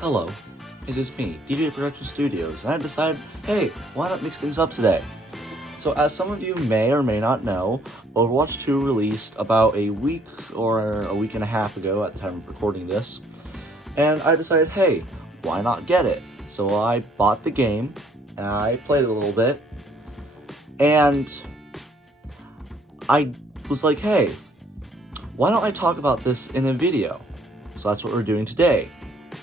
Hello, it is me, D.Va Production Studios, and I decided, hey, why not mix things up today? So as some of you may or may not know, Overwatch 2 released about a week or a week and a half ago at the time of recording this, and I decided, hey, why not get it? So I bought the game, and I played it a little bit, and I was like, hey, why don't I talk about this in a video? So that's what we're doing today.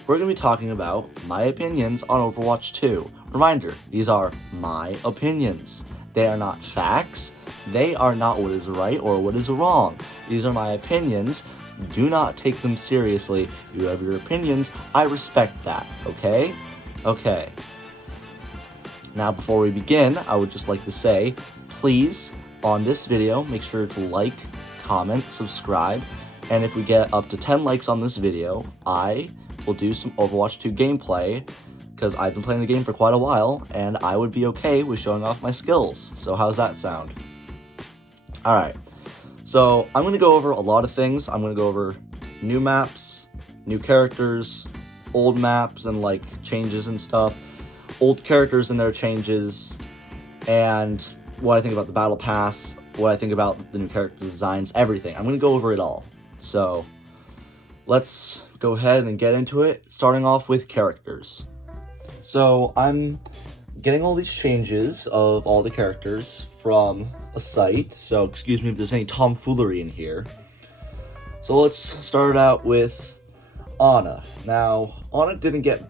We're going to be talking about my opinions on Overwatch 2. Reminder, these are my opinions. They are not facts. They are not what is right or what is wrong. These are my opinions. Do not take them seriously. You have your opinions. I respect that, okay? Okay. Now, before we begin, I would just like to say, please, on this video, make sure to like, comment, subscribe, and if we get up to 10 likes on this video, I will do some Overwatch 2 gameplay, because I've been playing the game for quite a while, and I would be okay with showing off my skills. So how's that sound? Alright, so I'm going to go over a lot of things. I'm going to go over new maps, new characters, old maps and like changes and stuff, old characters and their changes, and what I think about the battle pass, what I think about the new character designs, everything. I'm going to go over it all. So let's go ahead and get into it, starting off with characters. So I'm getting all these changes of all the characters from a site, so excuse me if there's any tomfoolery in here. So let's start out with Ana. Now, Ana didn't get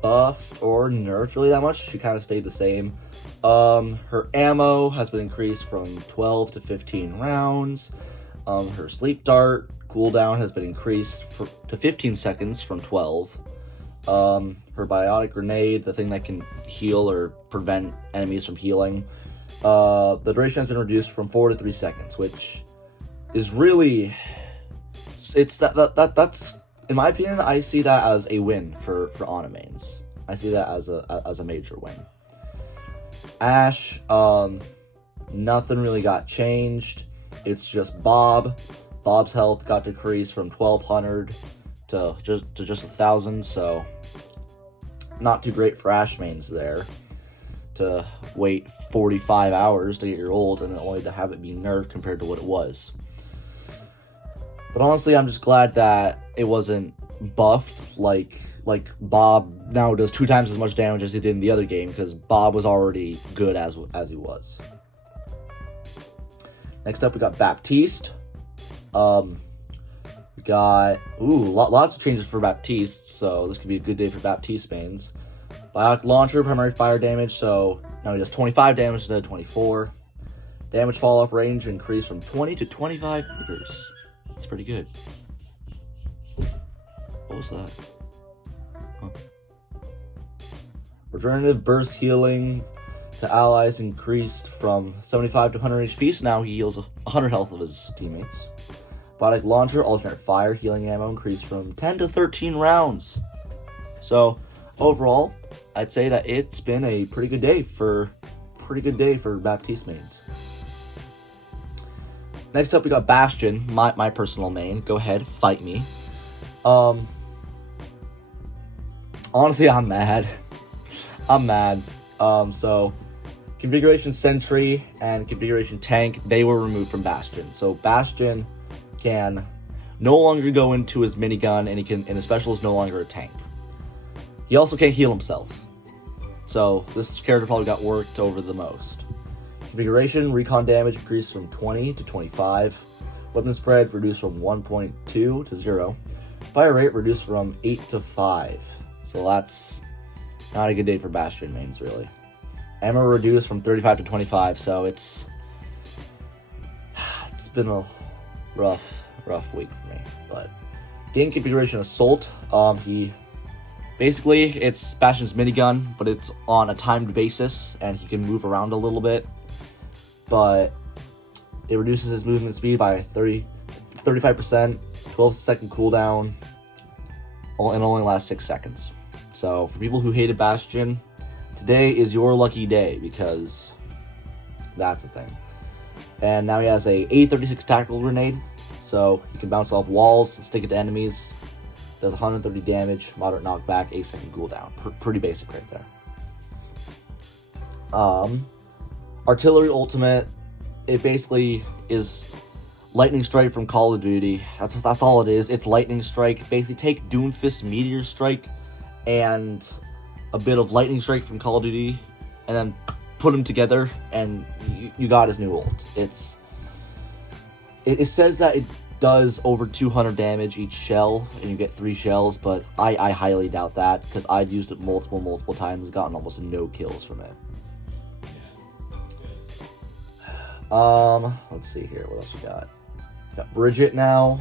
buffed or nerfed really that much. She kind of stayed the same. Her ammo has been increased from 12 to 15 rounds. Her sleep dart cooldown has been increased to 15 seconds from 12. Her biotic grenade, the thing that can heal or prevent enemies from healing, the duration has been reduced from 4 to 3 seconds, which is really, that's, in my opinion, I see that as a win for Ana mains. I see that as a major win. Ashe, nothing really got changed. It's just Bob. Bob's health got decreased from 1200 to just 1000, so not too great for Ashe mains there. To wait 45 hours to get your ult and then only to have it be nerfed compared to what it was. But honestly, I'm just glad that it wasn't buffed like Bob now does 2 times as much damage as he did in the other game, because Bob was already good as he was. Next up, we got Baptiste. We got lots of changes for Baptiste, so this could be a good day for Baptiste mains. Biotic launcher, primary fire damage, so now he does 25 damage instead of 24. Damage fall off range increased from 20 to 25 meters. That's pretty good. What was that? Huh. Regenerative burst healing to allies increased from 75 to 100 HP, so now he heals 100 health of his teammates. Biotic launcher, alternate fire, healing ammo increased from 10 to 13 rounds. So overall, I'd say that it's been a pretty good day for Baptiste mains. Next up, we got Bastion, my personal main. Go ahead, fight me. Honestly, I'm mad. So configuration sentry and configuration tank, they were removed from Bastion. So Bastion can no longer go into his minigun, and his special is no longer a tank. He also can't heal himself. So this character probably got worked over the most. Configuration, recon damage increased from 20 to 25. Weapon spread reduced from 1.2 to 0. Fire rate reduced from 8 to 5. So that's not a good day for Bastion mains, really. Ammo reduced from 35 to 25, so it's been a rough week for me. But game configuration assault, basically it's Bastion's minigun, but it's on a timed basis, and he can move around a little bit. But it reduces his movement speed by 35%, 12-second cooldown, and only lasts 6 seconds. So for people who hated Bastion, today is your lucky day, because that's the thing. And now he has a A36 tactical grenade, so he can bounce off walls and stick it to enemies. Does 130 damage, moderate knockback, 8-second cooldown. Pretty basic right there. Artillery ultimate, it basically is lightning strike from Call of Duty. That's all it is. It's lightning strike. Basically take Doomfist Meteor Strike and a bit of lightning strike from Call of Duty, and then put them together, and you got his new ult. It says that it does over 200 damage each shell, and you get 3 shells, but I highly doubt that, because I've used it multiple times, gotten almost no kills from it. Let's see here, what else we got? Got Brigitte now.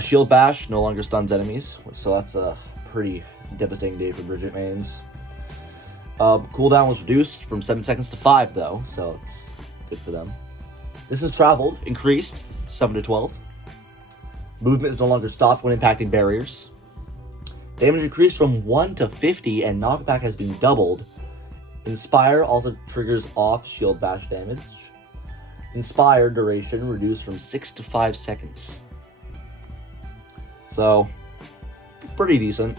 Shield Bash no longer stuns enemies, so that's a pretty devastating day for Brigitte mains. Cooldown was reduced from 7 seconds to 5 though, so it's good for them. This is traveled, increased 7 to 12. Movement is no longer stopped when impacting barriers. Damage increased from 1 to 50, and knockback has been doubled. Inspire also triggers off shield bash damage. Inspire duration reduced from 6 to 5 seconds. So, pretty decent.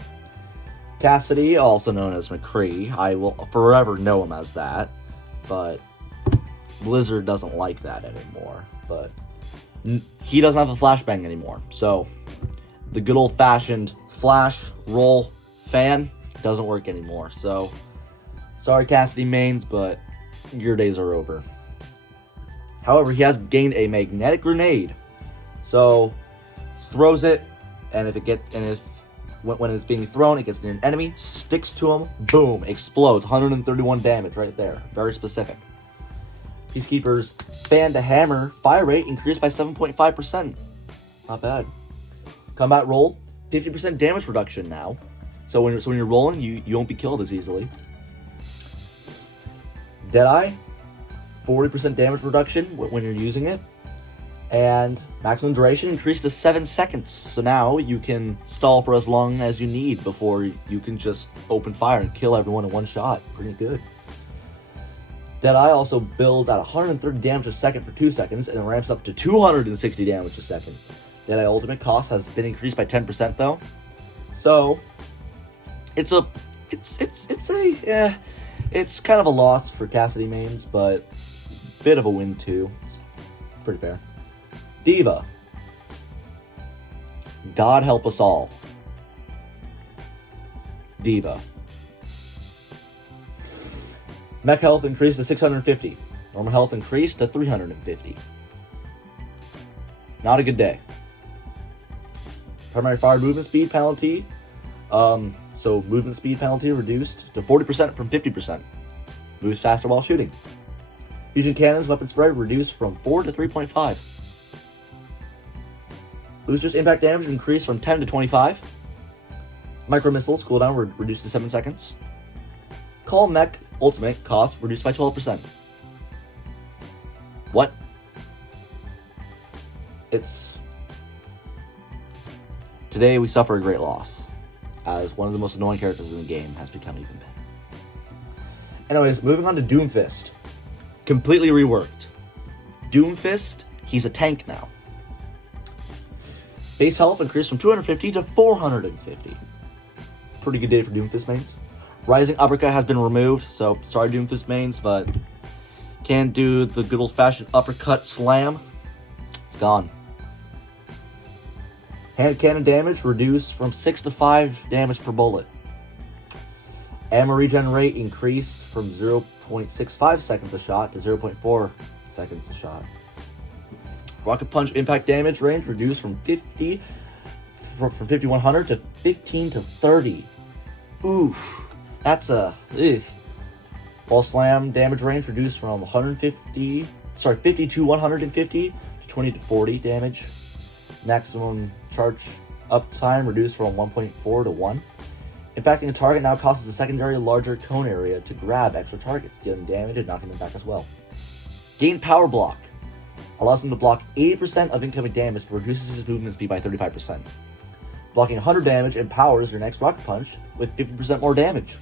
Cassidy, also known as McCree, I will forever know him as that, but Blizzard doesn't like that anymore. But he doesn't have a flashbang anymore, so the good old-fashioned flash roll fan doesn't work anymore. So, sorry Cassidy mains, but your days are over. However, he has gained a magnetic grenade, so throws it, and when it's being thrown, it gets near an enemy, sticks to him, boom, explodes. 131 damage right there. Very specific. Peacekeeper's fan to hammer fire rate increased by 7.5%. Not bad. Combat roll, 50% damage reduction now. So when you're rolling, you won't be killed as easily. Deadeye, 40% damage reduction when you're using it. And maximum duration increased to 7 seconds. So now you can stall for as long as you need before you can just open fire and kill everyone in one shot. Pretty good. Deadeye also builds at 130 damage a second for 2 seconds and ramps up to 260 damage a second. Deadeye ultimate cost has been increased by 10% though. So it's kind of a loss for Cassidy mains, but bit of a win too. It's pretty fair. D.Va. God help us all. D.Va. Mech health increased to 650. Normal health increased to 350. Not a good day. Primary fire movement speed penalty. So movement speed penalty reduced to 40% from 50%. Moves faster while shooting. Fusion cannons weapon spread reduced from 4 to 3.5. Boosters impact damage increased from 10 to 25. Micro missiles cooldown reduced to 7 seconds. Call mech ultimate cost reduced by 12%. What? Today we suffer a great loss, as one of the most annoying characters in the game has become even better. Anyways, moving on to Doomfist. Completely reworked. Doomfist, he's a tank now. Base health increased from 250 to 450. Pretty good day for Doomfist mains. Rising uppercut has been removed, so sorry Doomfist mains, but can't do the good old-fashioned uppercut slam. It's gone. Hand cannon damage reduced from 6 to 5 damage per bullet. Ammo regen rate increased from 0.65 seconds a shot to 0.4 seconds a shot. Rocket Punch impact damage range reduced from 5100 to 15 to 30. Oof, that's a Wall Slam damage range reduced from 50 to 150 to 20 to 40 damage. Maximum charge up time reduced from 1.4 to 1. Impacting a target now causes a secondary larger cone area to grab extra targets, dealing damage and knocking them back as well. Gain Power Block. Allows him to block 80% of incoming damage, but reduces his movement speed by 35%. Blocking 100 damage empowers your next Rocket Punch with 50% more damage.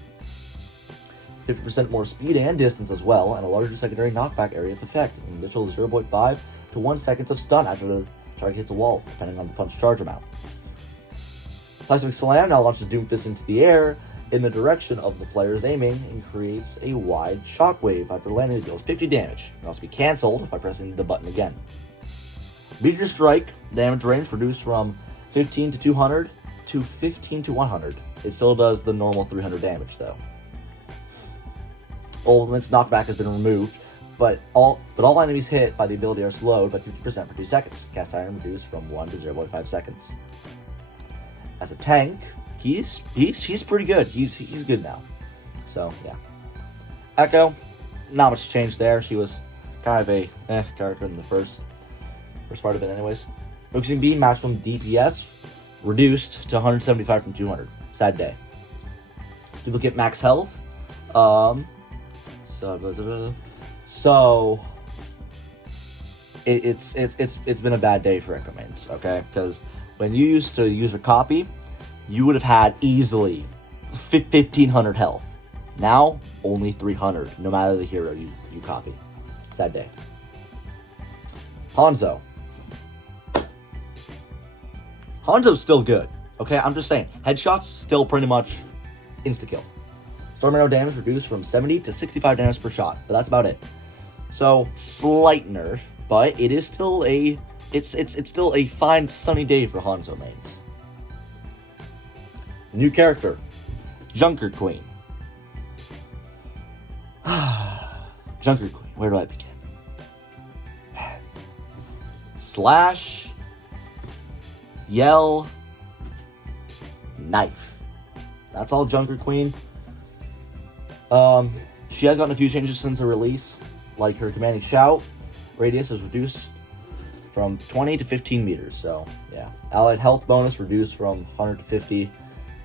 50% more speed and distance as well, and a larger secondary knockback area of effect. An initial 0.5 to 1 seconds of stun after the target hits a wall, depending on the punch charge amount. Seismic Slam now launches Doomfist into the air in the direction of the player's aiming and creates a wide shockwave after landing. It deals 50 damage. It can also be cancelled by pressing the button again. Meteor Strike damage range reduced from 15 to 200 to 15 to 100. It still does the normal 300 damage though. Ultimate's knockback has been removed, but all enemies hit by the ability are slowed by 50% for 2 seconds. Cast iron reduced from 1 to 0.5 seconds. As a tank, he's pretty good. He's good now. So yeah. Echo, not much change there. She was kind of a character in the first part of it anyways. Focusing Beam maximum DPS reduced to 175 from 200. Sad day. Duplicate max health. So it's been a bad day for Echo mains, okay? Because when you used to use a copy, you would have had easily 1,500 health. Now, only 300, no matter the hero you copy. Sad day. Hanzo. Hanzo's still good, okay? I'm just saying, headshots still pretty much insta-kill. Storm arrow damage reduced from 70 to 65 damage per shot, but that's about it. So, slight nerf, but it is still it's still a fine sunny day for Hanzo mains. New character, Junkerqueen. Junkerqueen, where do I begin? Slash, yell, knife. That's all Junkerqueen. She has gotten a few changes since her release, like her commanding shout radius is reduced from 20 to 15 meters, so yeah. Allied health bonus reduced from 100 to 50,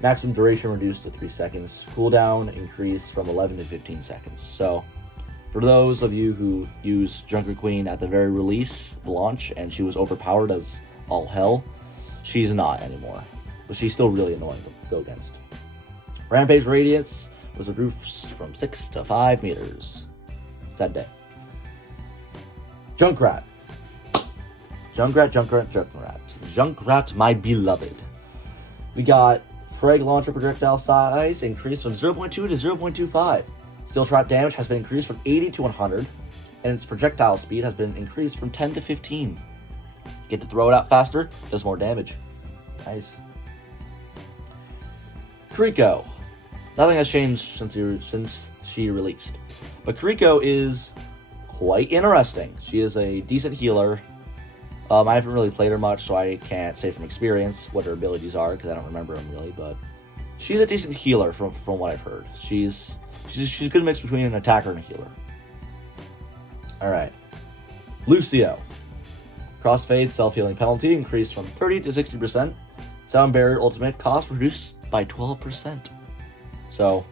maximum duration reduced to 3 seconds, cooldown increased from 11 to 15 seconds. So, for those of you who use Junkerqueen at the very release, the launch, and she was overpowered as all hell, she's not anymore, but she's still really annoying to go against. Rampage radius was reduced from 6 to 5 meters. Sad day. Junkrat, my beloved. We got frag launcher projectile size increased from 0.2 to 0.25. Steel trap damage has been increased from 80 to 100, and its projectile speed has been increased from 10 to 15. Get to throw it out faster, does more damage. Nice. Kiriko. Nothing has changed since she released, but Kiriko is quite interesting. She is a decent healer. I haven't really played her much, so I can't say from experience what her abilities are because I don't remember them really. But she's a decent healer from what I've heard. She's a good mix between an attacker and a healer. All right, Lucio. Crossfade self-healing penalty increased from 30 to 60%. Sound barrier ultimate cost reduced by 12%. So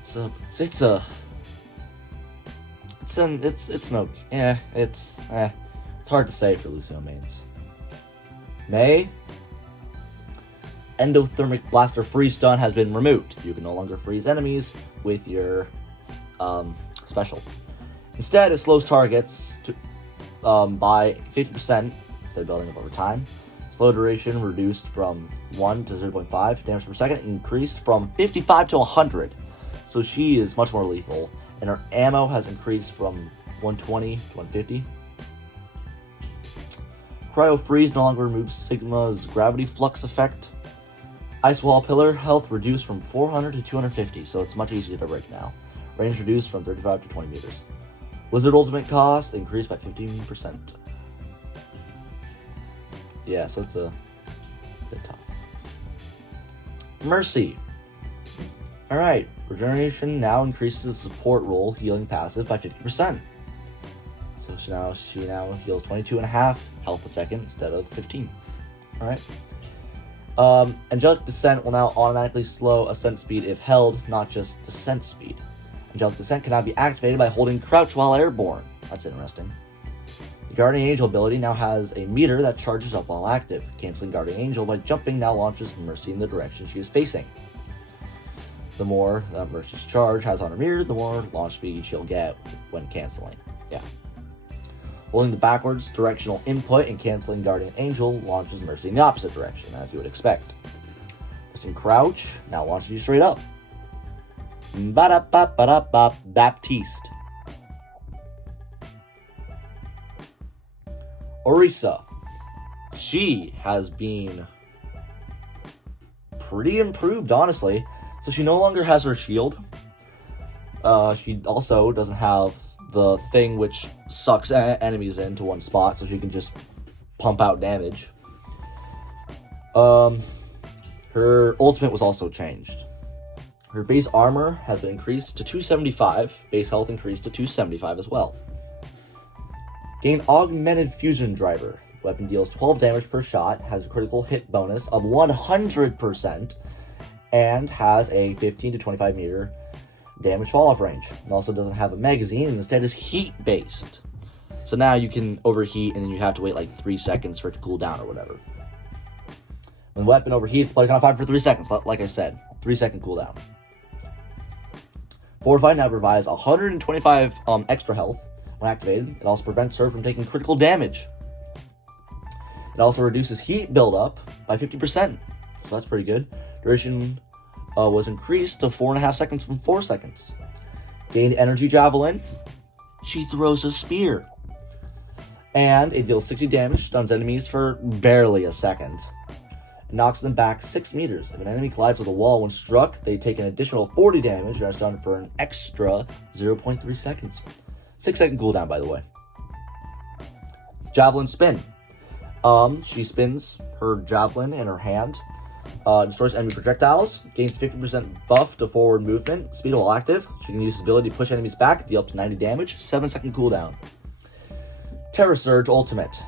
it's hard to say for Lucio mains. May. Endothermic Blaster freeze stun has been removed. You can no longer freeze enemies with your special. Instead, it slows targets to, by 50% instead of building up over time. Slow duration reduced from 1 to 0.5 damage per second, increased from 55 to 100. So she is much more lethal, and her ammo has increased from 120 to 150. Cryo Freeze no longer removes Sigma's gravity flux effect. Ice Wall Pillar health reduced from 400 to 250, so it's much easier to break now. Range reduced from 35 to 20 meters. Blizzard ultimate cost increased by 15%. Yeah, so it's a bit tough. Mercy. Alright, regeneration now increases the support role healing passive by 50%. So she now heals 22.5 health a second instead of 15. Alright. Angelic Descent will now automatically slow ascent speed if held, not just descent speed. Angelic Descent can now be activated by holding crouch while airborne. That's interesting. The Guardian Angel ability now has a meter that charges up while active. Canceling Guardian Angel by jumping now launches Mercy in the direction she is facing. The more that Mercy's charge has on her mirror, the more launch speed she'll get when canceling. Yeah. Holding the backwards directional input and canceling Guardian Angel launches Mercy in the opposite direction, as you would expect. Pressing crouch, now launches you straight up. Ba-da-ba-ba-da-ba, Baptiste. Orisa. She has been pretty improved, honestly. So she no longer has her shield. She also doesn't have the thing which sucks enemies into one spot, so she can just pump out damage. Her ultimate was also changed. Her base armor has been increased to 275, base health increased to 275 as well. Gain augmented fusion driver. Weapon deals 12 damage per shot, has a critical hit bonus of 100%, and has a 15 to 25 meter damage fall-off range. It also doesn't have a magazine, and instead is heat-based. So now you can overheat, and then you have to wait like 3 seconds for it to cool down or whatever. When the weapon overheats, play on fire for 3 seconds, like I said. 3-second cooldown. Fortified now provides 125 extra health when activated. It also prevents her from taking critical damage. It also reduces heat buildup by 50%, so that's pretty good. Duration was increased to 4.5 seconds from 4 seconds. Gained energy javelin. She throws a spear. And it deals 60 damage, stuns enemies for barely a second. It knocks them back 6 meters. If an enemy collides with a wall when struck, they take an additional 40 damage and are stunned for an extra 0.3 seconds. 6-second cooldown, by the way. Javelin spin. She spins her javelin in her hand, destroys enemy projectiles, gains 50% buff to forward movement, speed while active. She can use this ability to push enemies back, deal up to 90 damage, 7-second cooldown. Terra Surge ultimate.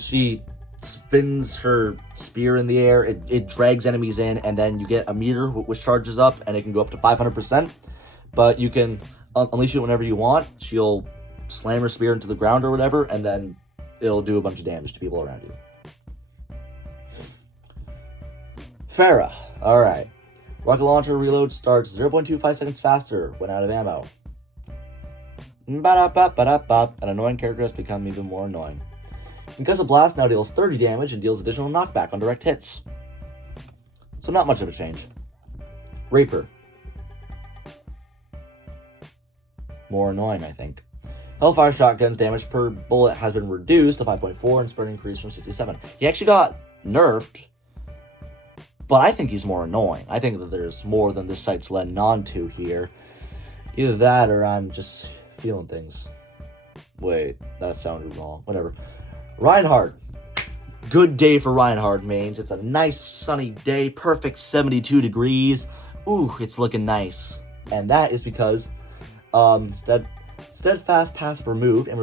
She spins her spear in the air, it drags enemies in, and then you get a meter which charges up, and it can go up to 500%, but you can unleash it whenever you want. She'll slam her spear into the ground or whatever, and then it'll do a bunch of damage to people around you. Pharah. Alright. Rocket launcher reload starts 0.25 seconds faster when out of ammo. An annoying character has become even more annoying. Concussive Blast now deals 30 damage and deals additional knockback on direct hits. So not much of a change. Reaper. More annoying, I think. Hellfire Shotgun's damage per bullet has been reduced to 5.4 and spread increased from 67. He actually got nerfed, but I think he's more annoying. I think that there's more than this site's letting on to here. Either that or I'm just feeling things. Wait, that sounded wrong. Whatever. Reinhardt. Good day for Reinhardt, mains. It's a nice sunny day, perfect 72 degrees. Ooh, it's looking nice. And that is because Steadfast passive removed and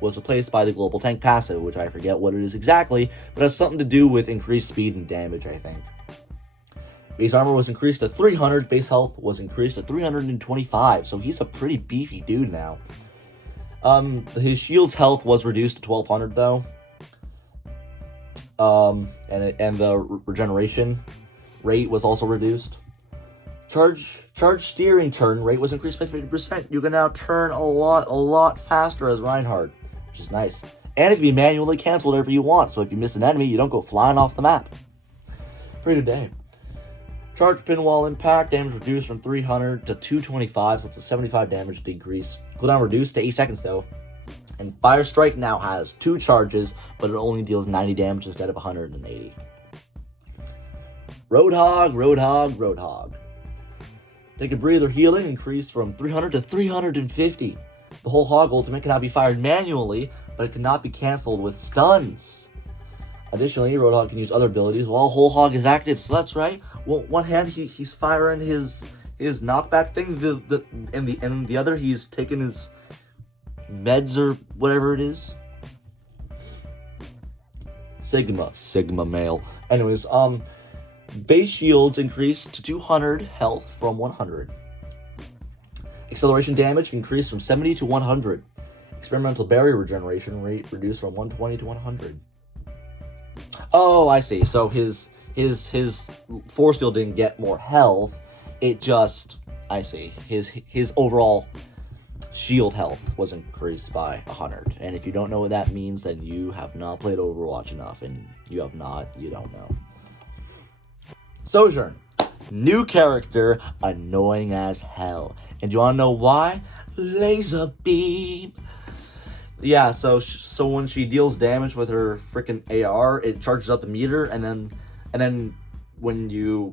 was replaced by the Global Tank passive, which I forget what it is exactly, but has something to do with increased speed and damage, I think. Base armor was increased to 300, base health was increased to 325, so he's a pretty beefy dude now. His shield's health was reduced to 1200 though. And the regeneration rate was also reduced. Charge steering turn rate was increased by 50%. You can now turn a lot faster as Reinhardt, which is nice. And it can be manually canceled whenever you want, so if you miss an enemy, you don't go flying off the map. Pretty good day. Charge pin wall impact, damage reduced from 300 to 225, so it's a 75 damage decrease. Cooldown reduced to 8 seconds though. And Fire Strike now has 2 charges, but it only deals 90 damage instead of 180. Roadhog. Take a breather healing increased from 300 to 350. The whole hog ultimate cannot be fired manually, but it cannot be cancelled with stuns. Additionally, Roadhog can use other abilities while whole hog is active, so that's right. Well, one hand he's firing his knockback thing, and the other he's taking his meds or whatever it is. Sigma male. Anyways, base shields increased to 200 health from 100. Acceleration damage increased from 70 to 100. Experimental barrier regeneration rate reduced from 120 to 100. Oh, I see. So his force field didn't get more health. It just, I see. His overall shield health was increased by 100. And if you don't know what that means, then you have not played Overwatch enough, and you don't know. Sojourn, new character, annoying as hell. And you want to know why? Laser beam. Yeah, so when she deals damage with her freaking AR, it charges up the meter, and then when you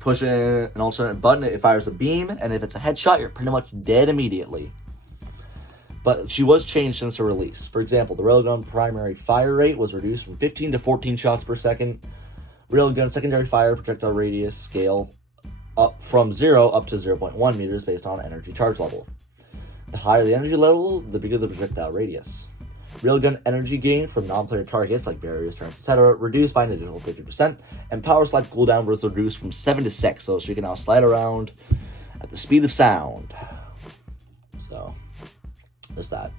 push in an alternate button, it fires a beam, and if it's a headshot, you're pretty much dead immediately. But she was changed since her release. For example, the railgun primary fire rate was reduced from 15 to 14 shots per second. Railgun secondary fire projectile radius scale up from 0 up to 0.1 meters based on energy charge level. The higher the energy level, the bigger the projectile radius. Railgun energy gain from non-player targets like barriers, turrets, etc. reduced by an additional 50%, and power slide cooldown was reduced from 7 to 6, so she can now slide around at the speed of sound. So, there's that.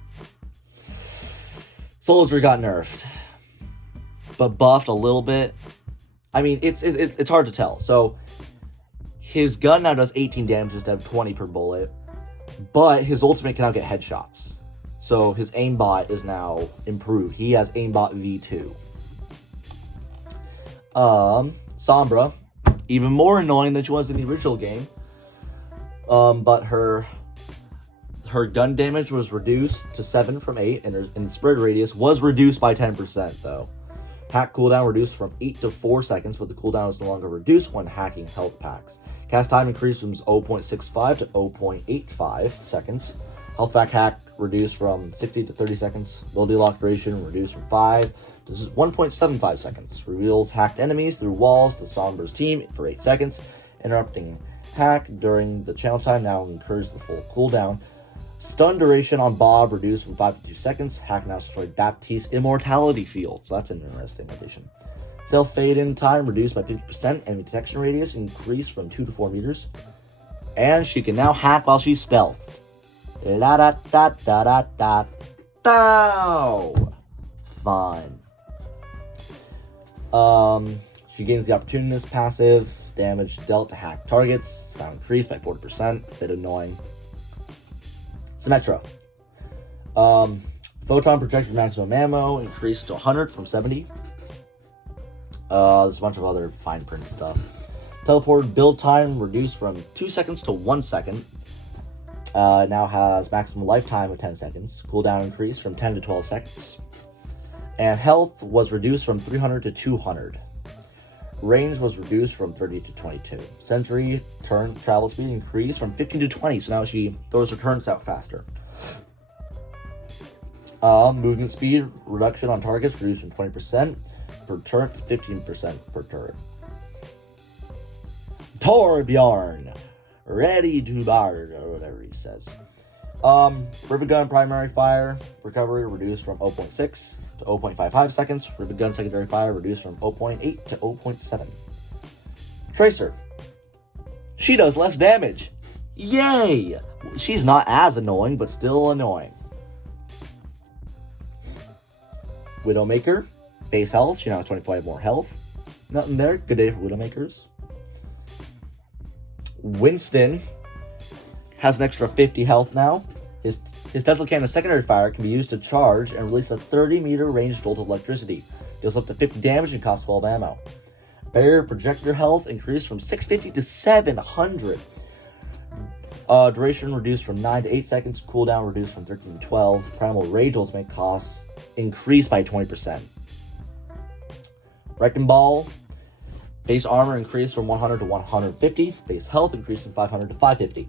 Soldier got nerfed, but buffed a little bit. I mean, it's hard to tell. So, his gun now does 18 damage instead of 20 per bullet, but his ultimate can now get headshots. So his aimbot is now improved. He has aimbot V2. Sombra, even more annoying than she was in the original game. But her gun damage was reduced to 7 from 8, and her spread radius was reduced by 10% though. Hack cooldown reduced from 8 to 4 seconds, but the cooldown is no longer reduced when hacking health packs. Cast time increased from 0.65 to 0.85 seconds. Health pack hack reduced from 60 to 30 seconds. Ability lock duration reduced from 5 to 1.75 seconds. Reveals hacked enemies through walls to Sombra's team for 8 seconds. Interrupting hack during the channel time now incurs the full cooldown. Stun duration on Bob reduced from 5 to 2 seconds. Hack now destroyed Baptiste immortality field. So that's an interesting addition. Self fade in time reduced by 50%. Enemy detection radius increased from 2 to 4 meters. And she can now hack while she's stealthed. La da da da da da. Bow. Fine. She gains the opportunist passive. Damage dealt to hack targets. It's now increased by 40%. Bit annoying. Symmetra. Photon projected maximum ammo increased to 100 from 70. There's a bunch of other fine print stuff. Teleported build time reduced from 2 seconds to 1 second. Now has maximum lifetime of 10 seconds. Cooldown increased from 10 to 12 seconds. And health was reduced from 300 to 200. Range was reduced from 30 to 22. Sentry turn travel speed increased from 15 to 20, so now she throws her turrets out faster. Movement speed reduction on targets reduced from 20% per turret to 15% per turret. Torbjorn, ready to bar, or whatever he says. Rivet gun primary fire recovery reduced from 0.6 to 0.55 seconds. Rivet gun secondary fire reduced from 0.8 to 0.7. Tracer. She does less damage. Yay! She's not as annoying, but still annoying. Widowmaker. Base health. She now has 25 more health. Nothing there. Good day for Widowmakers. Winston has an extra 50 health now. His Tesla cannon secondary fire can be used to charge and release a 30-meter range jolt of electricity. Deals up to 50 damage and costs 12 ammo. Barrier projector health increased from 650 to 700. Duration reduced from 9 to 8 seconds. Cooldown reduced from 13 to 12. Primal Rage ultimate costs increased by 20%. Wreckingball. Base armor increased from 100 to 150. Base health increased from 500 to 550.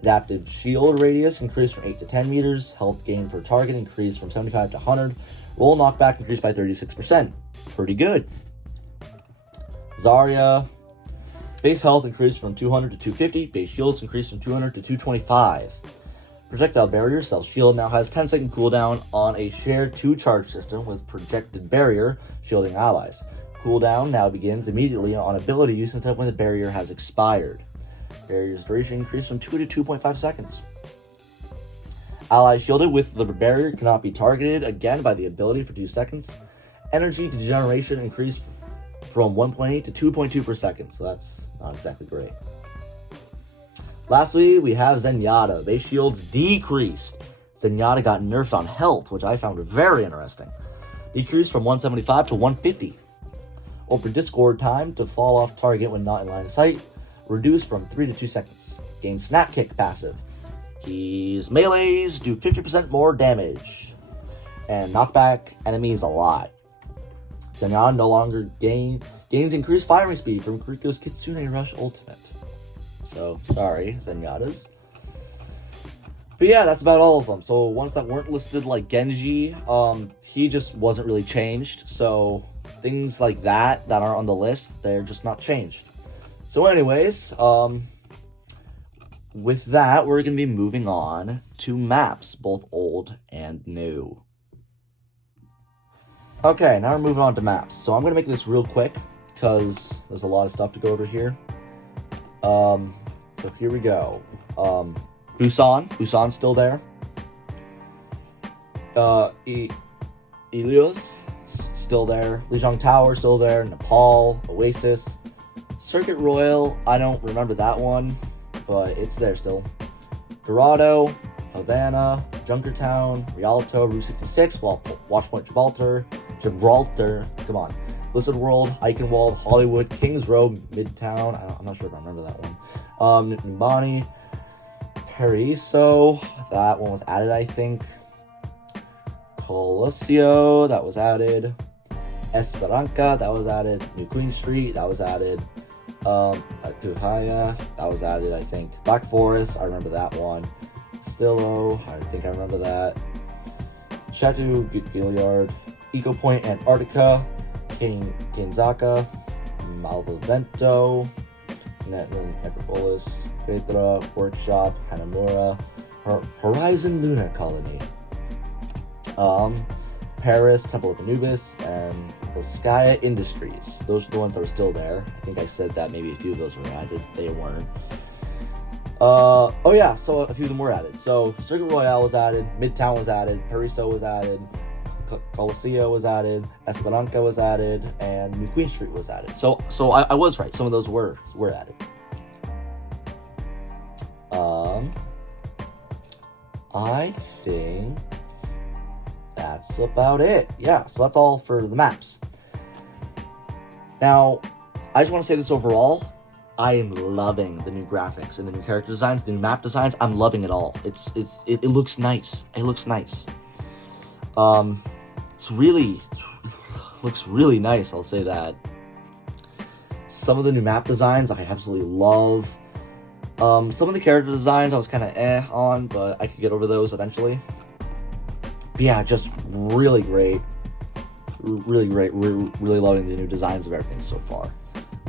Adaptive shield radius increased from 8 to 10 meters. Health gain per target increased from 75 to 100. Roll knockback increased by 36%. Pretty good. Zarya. Base health increased from 200 to 250. Base shields increased from 200 to 225. Projectile barrier self shield now has 10-second cooldown on a shared 2-charge system with projected barrier shielding allies. Cooldown now begins immediately on ability use instead of when the barrier has expired. Barrier's duration increased from 2 to 2.5 seconds. Allies shielded with the barrier cannot be targeted again by the ability for 2 seconds. Energy degeneration increased from 1.8 to 2.2 per second, so that's not exactly great. Lastly, we have Zenyatta. Base shields decreased. Zenyatta got nerfed on health, which I found very interesting. Decreased from 175 to 150. Open Discord time to fall off target when not in line of sight. Reduced from 3 to 2 seconds. Gain Snap Kick passive. His melees do 50% more damage. And knock back enemies a lot. Zenyatta no longer gains increased firing speed from Kiriko's Kitsune Rush Ultimate. So, sorry, Zenyatta's. But yeah, that's about all of them. So, ones that weren't listed, like Genji, he just wasn't really changed. So, things like that aren't on the list, they're just not changed. So anyways, with that, we're going to be moving on to maps, both old and new. Okay, now we're moving on to maps. So I'm going to make this real quick, because there's a lot of stuff to go over here. So here we go. Busan's still there. Ilios, still there. Lijiang Tower, still there. Nepal, Oasis. Circuit Royal, I don't remember that one, but it's there still. Dorado, Havana, Junkertown, Rialto, Route 66, Watchpoint Gibraltar, come on. Blizzard World, Eichenwald, Hollywood, Kings Row, Midtown, I'm not sure if I remember that one. Numbani, Paraiso, that one was added, I think. Lucio, that was added. Esperanza, that was added. New Queen Street, that was added. Tuhaya, that was added, I think. Black Forest, I remember that one. Stillo, I think I remember that. Chateau Gilliard, Eco Point Antarctica, Kinzaka, Malvento, Netlin, Necropolis, Phaedra, Workshop, Hanamura, Horizon Lunar Colony, Paris, Temple of Anubis, and Volskaya Industries. Those are the ones that were still there. I think I said that maybe a few of those were added. They weren't. Oh yeah, so a few of them were added. So Circuit Royale was added, Midtown was added, Paraiso was added, Colosseo was added, Esperanza was added, and New Queen Street was added. So I was right. Some of those were added. I think that's about it. Yeah, so that's all for the maps. Now, I just want to say this overall. I am loving the new graphics and the new character designs, the new map designs. I'm loving it all. It looks nice. It looks nice. Looks really nice, I'll say that. Some of the new map designs I absolutely love. Some of the character designs I was kind of on, but I could get over those eventually. But yeah, just really great. Really great. Really loving the new designs of everything so far.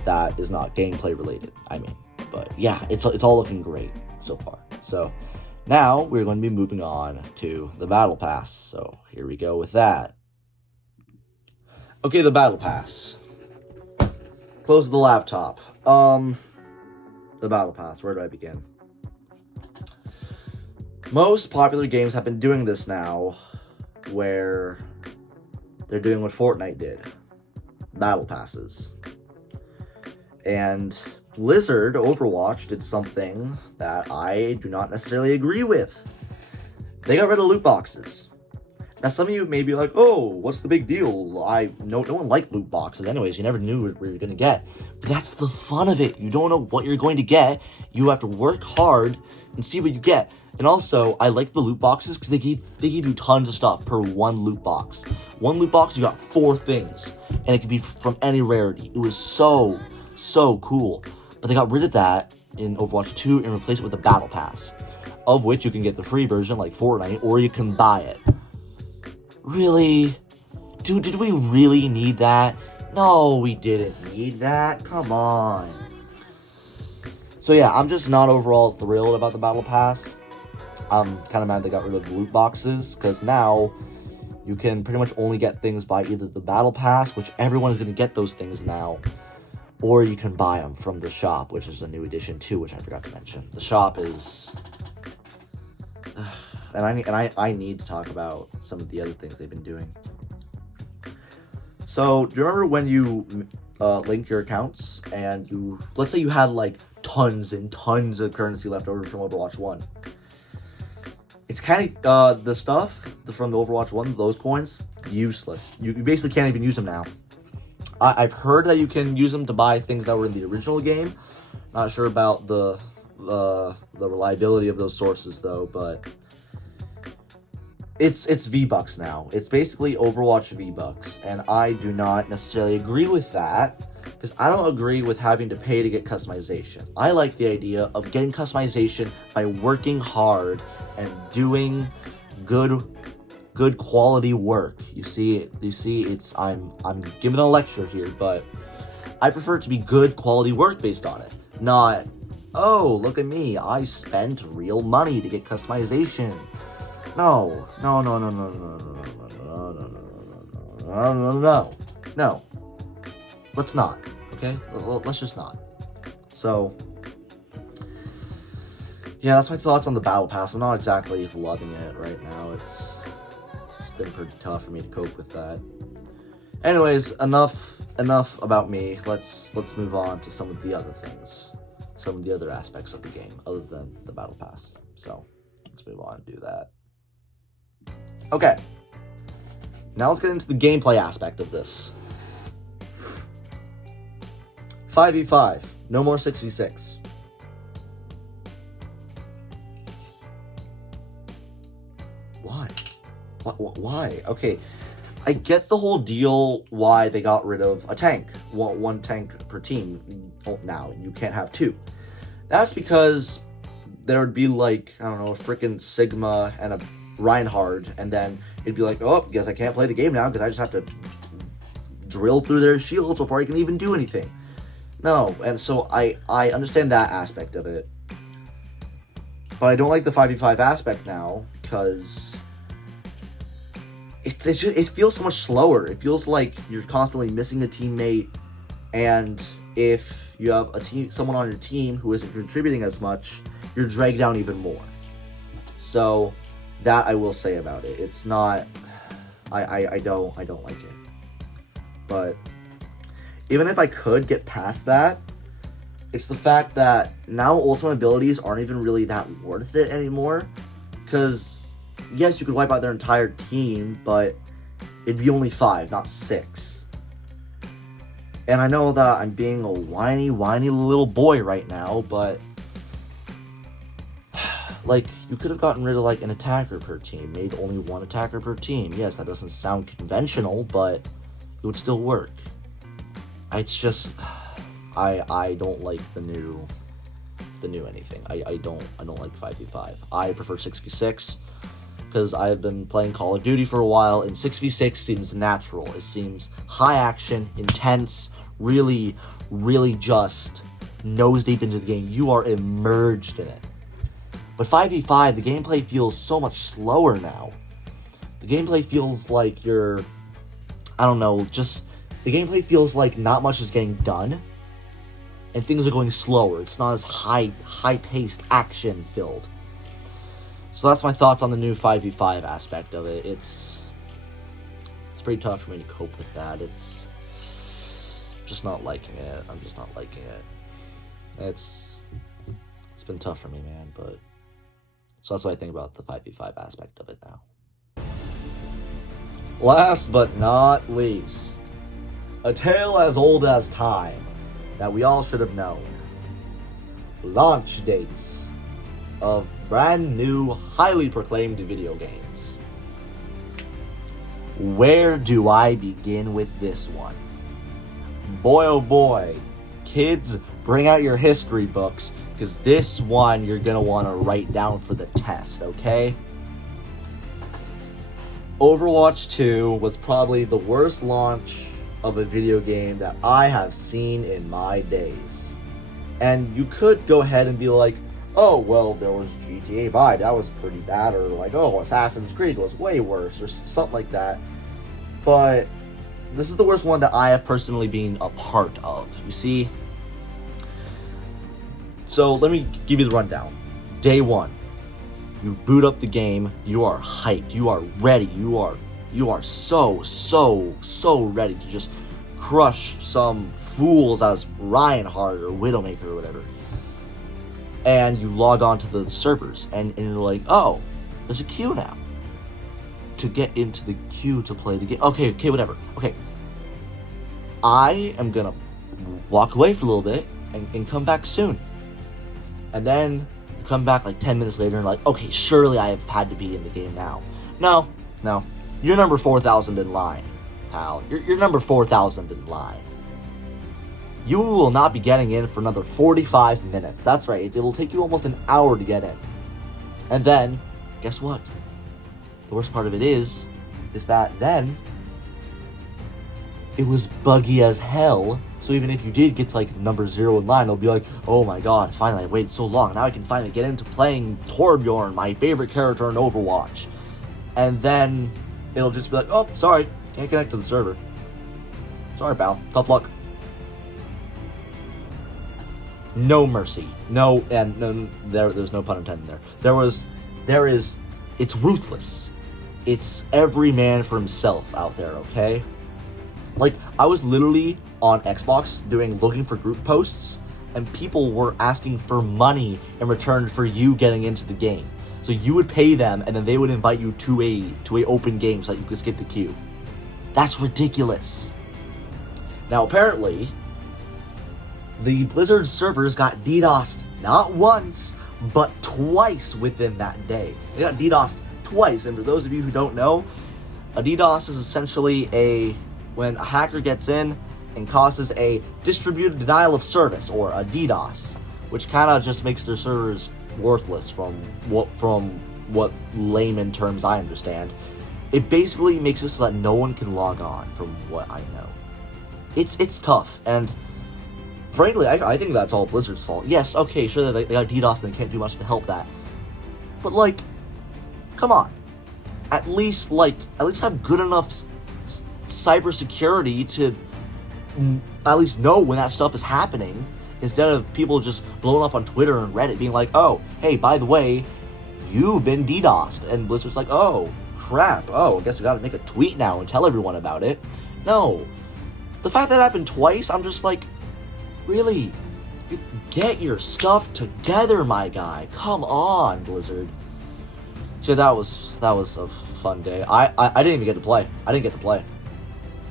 That is not gameplay related, I mean. But yeah, it's all looking great so far. So now we're going to be moving on to the Battle Pass. So here we go with that. Okay, the Battle Pass. Close the laptop. The Battle Pass, where do I begin? Most popular games have been doing this now, where they're doing what Fortnite did. Battle Passes. And Blizzard, Overwatch, did something that I do not necessarily agree with. They got rid of loot boxes. Now, some of you may be like, oh, what's the big deal? No one liked loot boxes anyways. You never knew what you were going to get. But that's the fun of it. You don't know what you're going to get. You have to work hard and see what you get. And also, I like the loot boxes because they give you tons of stuff per one loot box. One loot box, you got 4 things. And it could be from any rarity. It was so cool. But they got rid of that in Overwatch 2 and replaced it with a Battle Pass, of which you can get the free version like Fortnite, or you can buy it. Really? Dude, did we really need that? No, we didn't need that. Come on. So yeah, I'm just not overall thrilled about the Battle Pass. I'm kind of mad they got rid of the loot boxes, because now you can pretty much only get things by either the Battle Pass, which everyone is going to get those things now, or you can buy them from the shop, which is a new addition too, which I forgot to mention. The shop is... And I need to talk about some of the other things they've been doing. So, do you remember when you link your accounts, and let's say you had like tons and tons of currency left over from Overwatch 1. It's kind of, the stuff from the Overwatch 1, those coins, useless. You basically can't even use them now. I've heard that you can use them to buy things that were in the original game. Not sure about the reliability of those sources though, but it's V-Bucks now. It's basically Overwatch V-Bucks, and I do not necessarily agree with that, because I don't agree with having to pay to get customization. I like the idea of getting customization by working hard and doing good quality work. You see, it's I'm giving a lecture here, but I prefer it to be good quality work based on it, not, oh, look at me, I spent real money to get customization. No. Let's not, okay? Let's just not. So, yeah, that's my thoughts on the Battle Pass. I'm not exactly loving it right now. It's been pretty tough for me to cope with that. Anyways, enough about me. Let's move on to some of the other things. Some of the other aspects of the game, other than the Battle Pass. So, let's move on and do that. Okay. Now let's get into the gameplay aspect of this. 5v5. No more 6v6. Why? Why? Okay. I get the whole deal why they got rid of a tank. One tank per team. Oh, now you can't have two. That's because there would be like, I don't know, a freaking Sigma and a Reinhardt, and then it'd be like, oh, guess I can't play the game now because I just have to drill through their shields before I can even do anything. No, and so I understand that aspect of it. But I don't like the 5v5 aspect now because it feels so much slower. It feels like you're constantly missing a teammate, and if you have someone on your team who isn't contributing as much, you're dragged down even more. So that I will say about it. It's not, I don't like it. But even if I could get past that, it's the fact that now ultimate abilities aren't even really that worth it anymore. Because yes, you could wipe out their entire team, but it'd be only 5, not 6. And I know that I'm being a whiny little boy right now, but like, you could have gotten rid of like an attacker per team, made only one attacker per team. Yes, that doesn't sound conventional, but it would still work. It's just, I don't like the new anything. I don't like 5v5. I prefer 6v6 because I've been playing Call of Duty for a while, and 6v6 seems natural. It seems high action, intense, really just nose deep into the game. You are immersed in it. But 5v5, the gameplay feels so much slower now. The gameplay feels like you're, I don't know, just, the gameplay feels like not much is getting done, and things are going slower. It's not as high-paced, action-filled. So that's my thoughts on the new 5v5 aspect of it. It's pretty tough for me to cope with that. It's just not liking it. I'm just not liking it. It's been tough for me, man, but so that's what I think about the 5v5 aspect of it now. Last but not least, a tale as old as time that we all should have known. Launch dates of brand new, highly proclaimed video games. Where do I begin with this one? Boy oh boy, kids, bring out your history books, because this one you're going to want to write down for the test, okay? Overwatch 2 was probably the worst launch of a video game that I have seen in my days. And you could go ahead and be like, oh, well, there was GTA 5, that was pretty bad, or like, oh, Assassin's Creed was way worse, or something like that. But this is the worst one that I have personally been a part of, you see? So let me give you the rundown. Day 1, you boot up the game, you are hyped, you are ready, you are so ready to just crush some fools as Reinhardt or Widowmaker or whatever. And you log on to the servers, and you're like, oh, there's a queue now. To get into the queue to play the game. Okay, whatever. Okay. I am gonna walk away for a little bit and come back soon. And then you come back like 10 minutes later and like, okay, surely I have had to be in the game now. No. You're number 4,000 in line, pal. You're number 4,000 in line. You will not be getting in for another 45 minutes. That's right. It will take you almost an hour to get in. And then, guess what? The worst part of it is that then it was buggy as hell. So even if you did get to like number 0 in line, it'll be like, oh my god, finally I waited so long. Now I can finally get into playing Torbjorn, my favorite character in Overwatch. And then it'll just be like, oh, sorry, can't connect to the server. Sorry, pal. Tough luck. No mercy. There's no pun intended there. It's ruthless. It's every man for himself out there, okay? Like, I was literally on Xbox looking for group posts, and people were asking for money in return for you getting into the game. So you would pay them, and then they would invite you to a open game so that you could skip the queue. That's ridiculous. Now, apparently, the Blizzard servers got DDoSed not once, but twice within that day. They got DDoSed twice, and for those of you who don't know, a DDoS is essentially when a hacker gets in and causes a distributed denial of service, or a DDoS, which kind of just makes their servers worthless from what layman terms I understand. It basically makes it so that no one can log on, from what I know. It's tough, and frankly, I think that's all Blizzard's fault. Yes, okay, sure, they got DDoS and they can't do much to help that. But, like, come on. At least have good enough cybersecurity to at least know when that stuff is happening, instead of people just blowing up on Twitter and Reddit being like, oh, hey, by the way, you've been DDoSed. And Blizzard's like, oh, crap. Oh, I guess we gotta make a tweet now and tell everyone about it. No. The fact that happened twice, I'm just like, really? You get your stuff together, my guy. Come on, Blizzard. So that was a fun day. I didn't even get to play.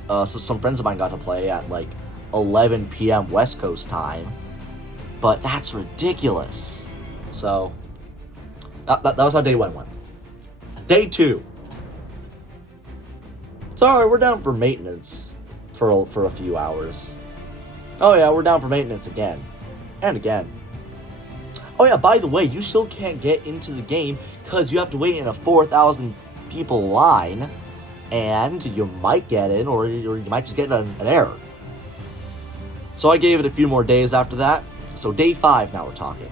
So some friends of mine got to play at like 11 p.m. West Coast time. But that's ridiculous. So that was how day 1 went. Day 2. Sorry, we're down for maintenance for a few hours. Oh yeah, we're down for maintenance again. And again. Oh yeah, by the way, you still can't get into the game because you have to wait in a 4,000 people line, and you might get in, or you might just get an error. So I gave it a few more days after that. So day 5 now we're talking.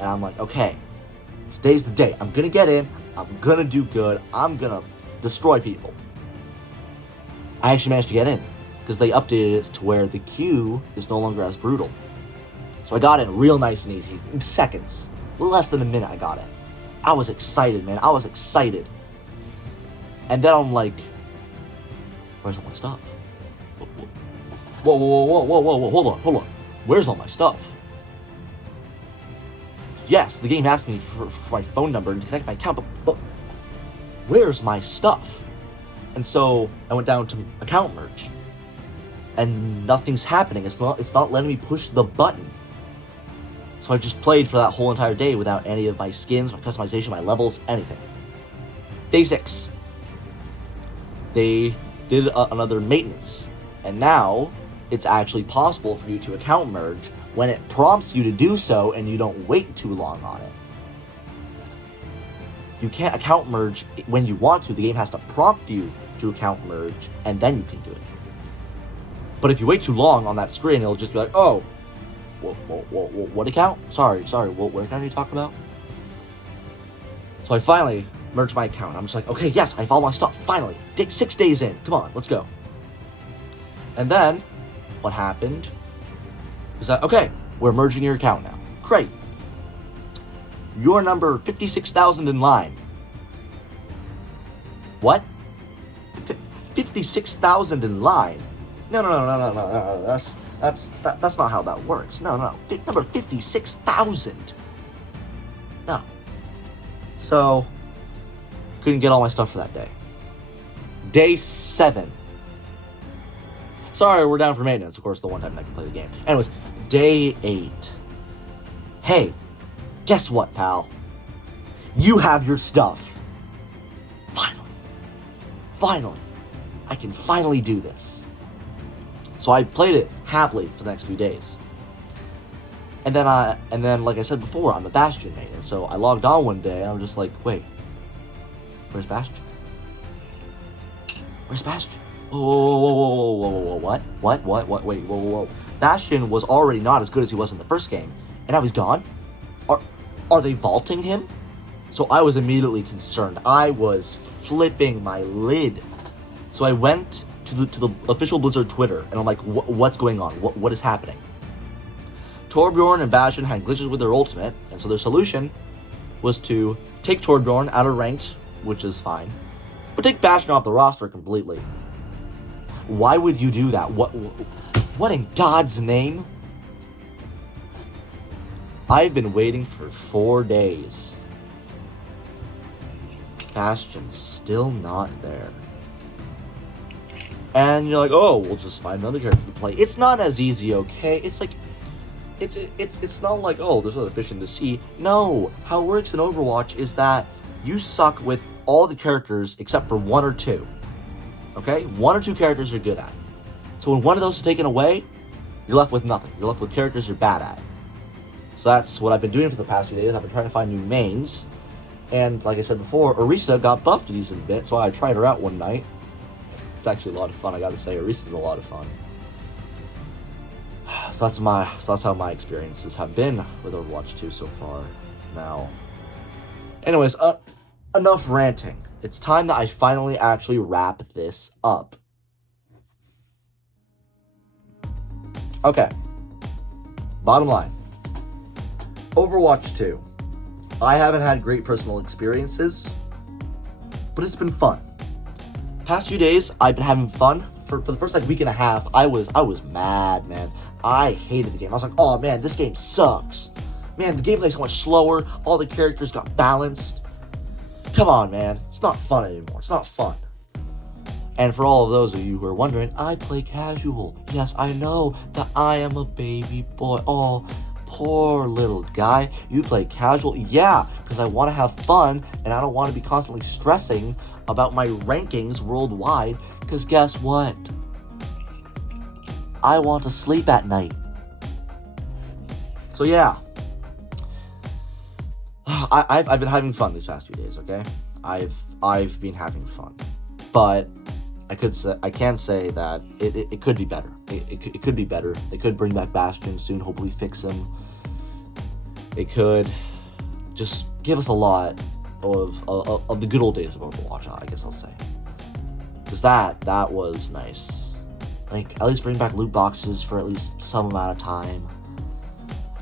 And I'm like, okay, today's the day. I'm gonna get in, I'm gonna do good, I'm gonna destroy people. I actually managed to get in, because they updated it to where the queue is no longer as brutal. So I got in real nice and easy. In seconds. A little less than a minute I got in. I was excited, man. I was excited. And then I'm like, where's all my stuff? Whoa, hold on. Where's all my stuff? Yes, the game asked me for my phone number and to connect my account, but where's my stuff? And so I went down to account merge. And nothing's happening. It's not letting me push the button. So I just played for that whole entire day without any of my skins, my customization, my levels, anything. Day 6. They did another maintenance. And now it's actually possible for you to account merge when it prompts you to do so and you don't wait too long on it. You can't account merge when you want to. The game has to prompt you to account merge, and then you can do it. But if you wait too long on that screen, it'll just be like, oh, what account? Sorry, what account are you talking about? So I finally merged my account. I'm just like, okay, yes, I have all my stuff, finally. 6 days in, come on, let's go. And then, what happened is that, okay, we're merging your account now. Great. You're number 56,000 in line. What? 56,000 in line? No. That's not how that works. No. Number 56,000. No. So, couldn't get all my stuff for that day. Day 7. Sorry, we're down for maintenance. Of course, the one time I can play the game. Anyways, day 8. Hey, guess what, pal? You have your stuff. Finally. I can finally do this. So I played it happily for the next few days. And then, like I said before, I'm a Bastion main. And so I logged on one day and I'm just like, wait, where's Bastion? Where's Bastion? Whoa, what? Wait, whoa. Bastion was already not as good as he was in the first game, and now he's gone? Are they vaulting him? So I was immediately concerned. I was flipping my lid. So I went to the official Blizzard Twitter, and I'm like, what's going on? What is happening? Torbjorn and Bastion had glitches with their ultimate, and so their solution was to take Torbjorn out of ranked, which is fine, but take Bastion off the roster completely. Why would you do that? What in God's name? I've been waiting for 4 days. Bastion's still not there. And you're like, oh, we'll just find another character to play. It's not as easy, okay? It's like, it's not like, oh, there's another fish in the sea. No, how it works in Overwatch is that you suck with all the characters except for 1 or 2. Okay? 1 or 2 characters you're good at. So when one of those is taken away, you're left with nothing. You're left with characters you're bad at. So that's what I've been doing for the past few days. I've been trying to find new mains. And like I said before, Orisa got buffed a decent bit, so I tried her out one night. It's actually a lot of fun, I gotta say. Orisa's a lot of fun. So that's how my experiences have been with Overwatch 2 so far. Now, anyways, enough ranting. It's time that I finally actually wrap this up. Okay. Bottom line. Overwatch 2. I haven't had great personal experiences, but it's been fun. Past few days, I've been having fun. For the first week and a half, I was mad, man. I hated the game. I was like, oh man, this game sucks. Man, the gameplay's so much slower. All the characters got balanced. Come on, man. It's not fun anymore. It's not fun. And for all of those of you who are wondering, I play casual. Yes, I know that I am a baby boy. Oh, poor little guy. You play casual? Yeah, because I want to have fun, and I don't want to be constantly stressing about my rankings worldwide, because guess what? I want to sleep at night. So yeah. I've been having fun these past few days, okay? I've been having fun. But I can say that it could be better. It could be better. They could bring back Bastion soon, hopefully fix him. It could just give us a lot of the good old days of Overwatch, I guess I'll say. Because that was nice. Like, at least bring back loot boxes for at least some amount of time.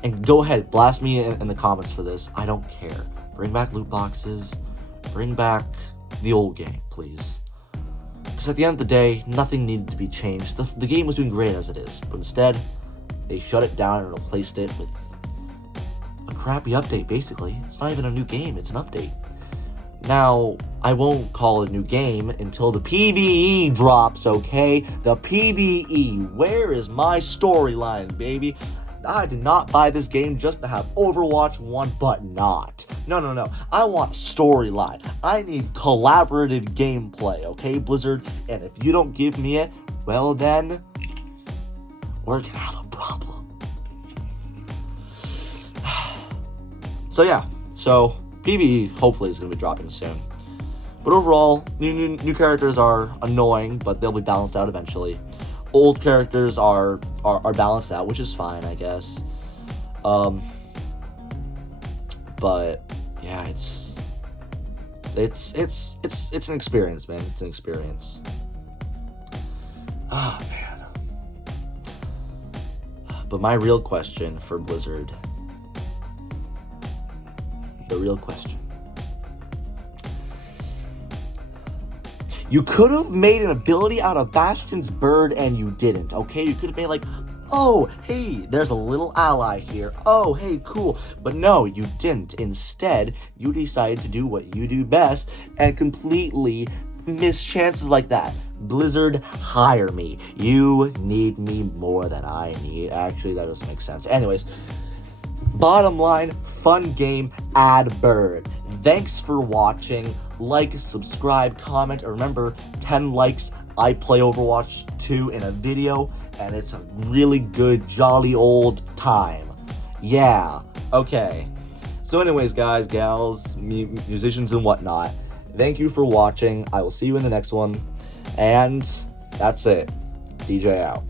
And go ahead, blast me in the comments for this. I don't care. Bring back loot boxes. Bring back the old game, please. Because at the end of the day, nothing needed to be changed. The game was doing great as it is. But instead, they shut it down and replaced it with a crappy update, basically. It's not even a new game, it's an update. Now, I won't call it a new game until the PvE drops, okay? The PvE. Where is my storyline, baby? I did not buy this game just to have Overwatch 1, but not. No. I want a storyline. I need collaborative gameplay, okay, Blizzard? And if you don't give me it, well then, we're gonna have a problem. So yeah, PvE hopefully is gonna be dropping soon. But overall, new characters are annoying, but they'll be balanced out eventually. Old characters are balanced out, which is fine, I guess. But yeah, it's an experience, man. It's an experience. Oh man. But my real question for Blizzard, the real question. You could have made an ability out of Bastion's bird and you didn't, okay? You could have made like, oh, hey, there's a little ally here. Oh, hey, cool. But no, you didn't. Instead, you decided to do what you do best and completely miss chances like that. Blizzard, hire me. You need me more than I need. Actually, that doesn't make sense. Anyways, bottom line, fun game, add bird. Thanks for watching. Like, subscribe, comment, and remember, 10 likes, I play Overwatch 2 in a video, and it's a really good, jolly old time. Yeah, okay. So anyways, guys, gals, musicians and whatnot, thank you for watching. I will see you in the next one, and that's it. DJ out.